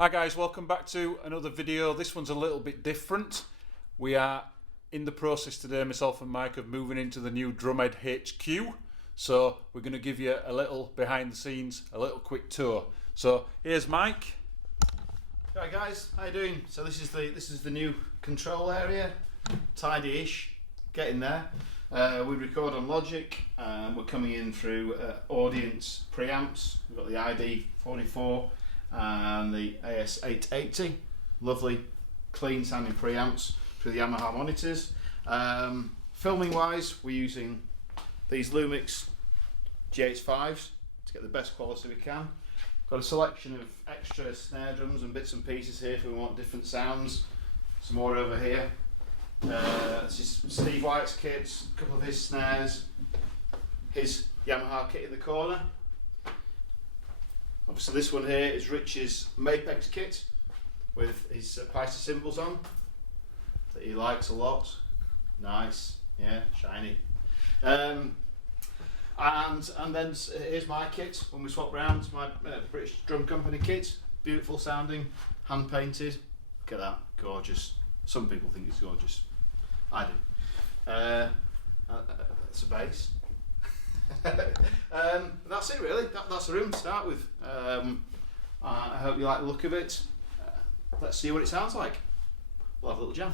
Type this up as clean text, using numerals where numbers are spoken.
Hi guys, welcome back to another video. This one's a little bit different. We are in the process today, myself and Mike, of moving into the new Drumhead HQ. So we're going to give you a little behind the scenes, a little quick tour. So here's Mike. Hi guys, how you doing? So this is the new control area, tidy-ish, getting there. We record on Logic. We're coming in through Audience preamps. We've got the ID44 and the AS880. Lovely, clean sounding preamps through the Yamaha monitors. Filming wise, we're using these Lumix GH5s to get the best quality we can. Got a selection of extra snare drums and bits and pieces here if we want different sounds. Some more over here. This is Steve White's kits, a couple of his snares, his Yamaha kit in the corner. Obviously this one here is Rich's Mapex kit with his Pisa cymbals on that he likes a lot. Nice, yeah, shiny. And then here's my kit when we swap round, my British Drum Company kit, beautiful sounding, hand painted. Look at that, gorgeous. Some people think it's gorgeous, I do. That's a bass. That's it really, that's the room to start with. I hope you like the look of it. Let's see what it sounds like. We'll have a little jam.